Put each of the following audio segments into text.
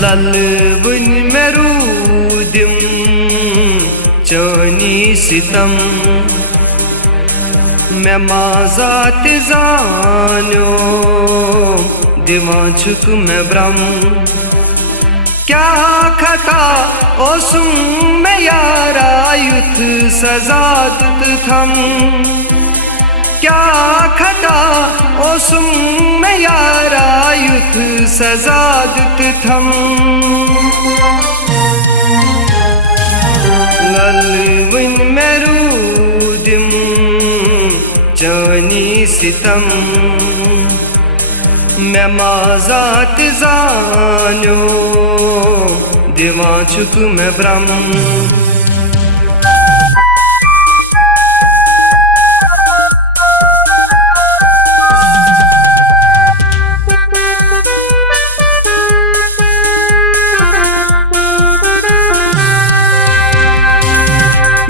लल वन में रूदिम चानी सितम मैं माजात जानो दिवां छुक मैं ब्रह्म क्या खता ओसुम मैं यारा युथ सजादत थम क्या खता ओसुम मैं यारा युथ सजादत थम ललवन में रूदिम चानी सितम मैं माजात जानो दिवां छुक मैं ब्रह्म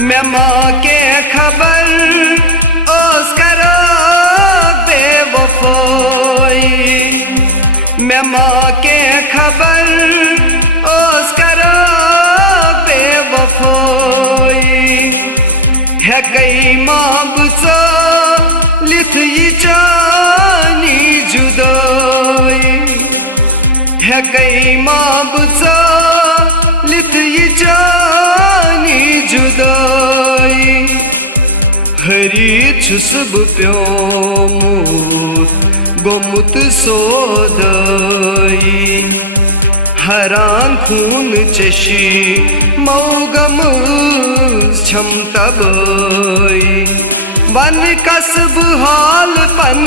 मैं माँ के खबर ओस करो बेवफाई मैं माँ के खबर ओस करो बेवफाई है कई माँ बुचो लिथ ये चानी जुदाई है कई माँ बुचो लिथ ये चानी जुदाई हरी छुसब प्योमूत गोमुत सोदाई हरान खून चशी मौगम छम तबाई वन कसब हाल पन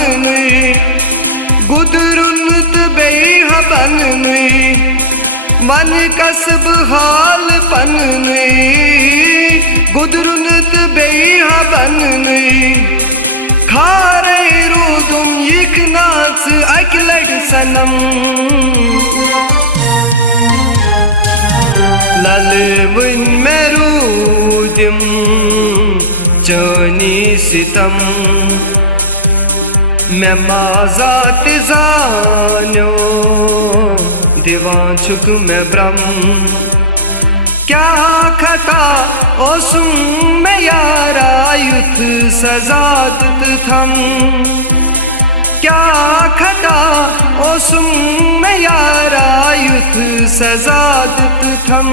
गुदरुनत बेह बन वन कसब हाल पन गुदरुनत बेह बन खारे रूदुम यिक नाच अकलट सनम ललवन में रूदिम चानी सितम मैं माजात जानो दिवां छुक मैं ब्रह्म क्या खता ओसुम मैं यारा युथ सजादत थम क्या खता ओसुम मैं यारा युथ सजादत थम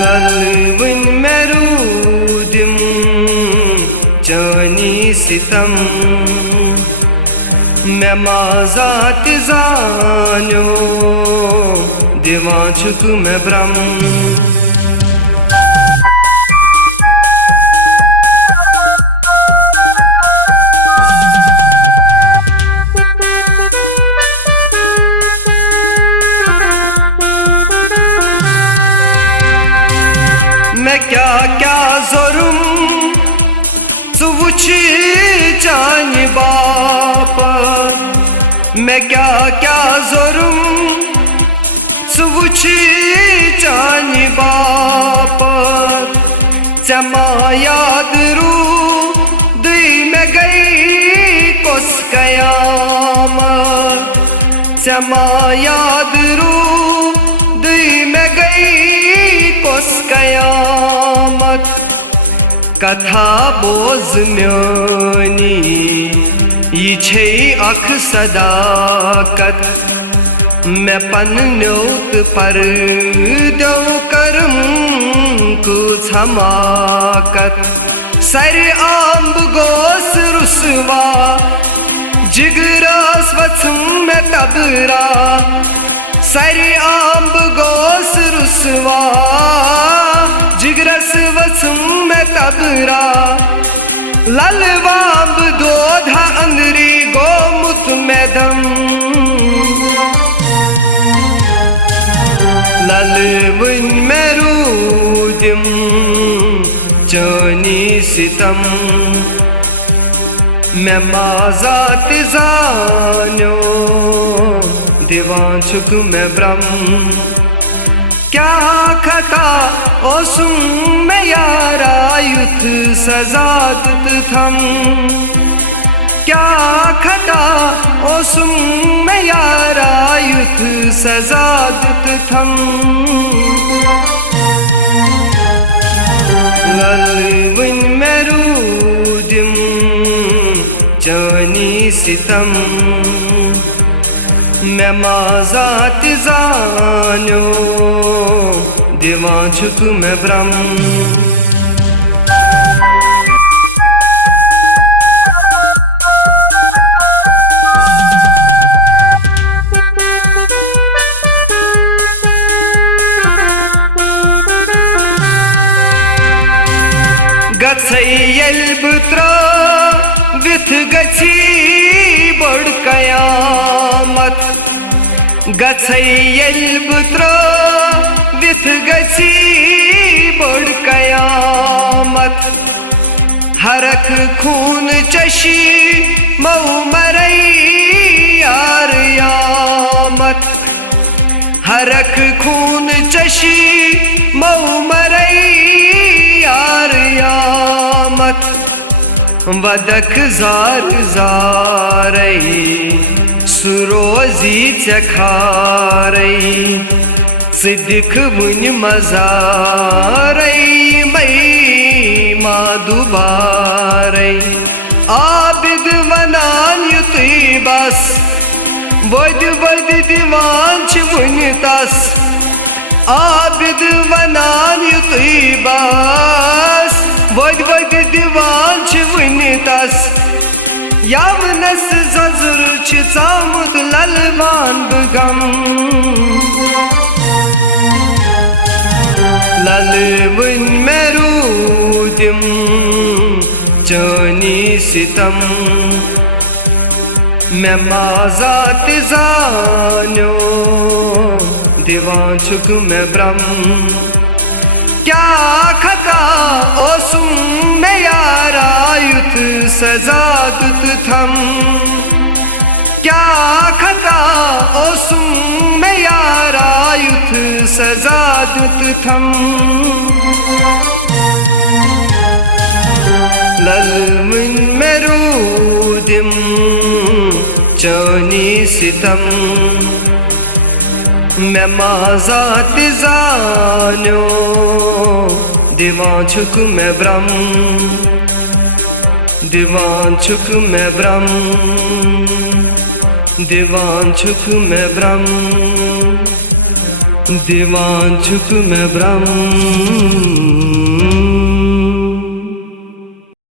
ललवन में रूदिम चानी सितम मैं माजात जानो दिवां छुक मैं ब्रह्म मैं क्या क्या ज़ुल्म सुवुची चानी बाप मैं क्या क्या ज़ुल्म सुवुची चानी बाप चमा याद रू दुई में गई कुस कयामत चमा याद रू दुई में गई कुस कयामत कथा बोझ म्यानी ये छे अख सदाकत मैं पन न्योत पर दो करम को छमाकत सर आंब गोस रुसवा जिगरास वचम में तबरा सर आंब गोस रुसवा जिगरस वचम में तबरा ललवांब दोधा अंदरी गोमुत में दम ललवन में रूदिम चानी सितम मैं माजात जानो दिवां छुक मैं ब्रह्म क्या खता ओसुम मैं यारा युथ सजादत थम क्या खता ओसुम मैं यारा युथ सजा दुत थम ललवन मेरूदिम चनी सितम मैं माजात जानो दिवान छुक मैं ब्रह्म यल्बत्रा विथ गची बड़ कयामत यल्बत्रा विथ गची बड़ कयामत हरख खून चशी मऊ मरई यार यामत हरख खून चशी मऊ मरई यार यामत वदक जार जारई सुरोजी चखारई सिद्दिक बुन मजारई मई मादुबारई आबिद वनान युती बस वद वद दीवान बुन तस आबिद वनान युती बस वद वद दीवान बुन तस यवनस जजुर चामुत ललवान बगम ललवन मेरूदिम चनी सितम मैं माजात जानो दीवान छुक मैं ब्रह्म क्या खता ओसुम मैं यारा युथ सजा दुत थम क्या खता ओसुम मैं यारा युथ सजा दुत थम ललवन मेरूदिम चनी सितम मैं माजात जानो दीवान छुक मैं ब्रह्म दीवान छुक मैं ब्रह्म दीवान छुक मैं ब्रह्म दीवान छुक मैं ब्रह्म।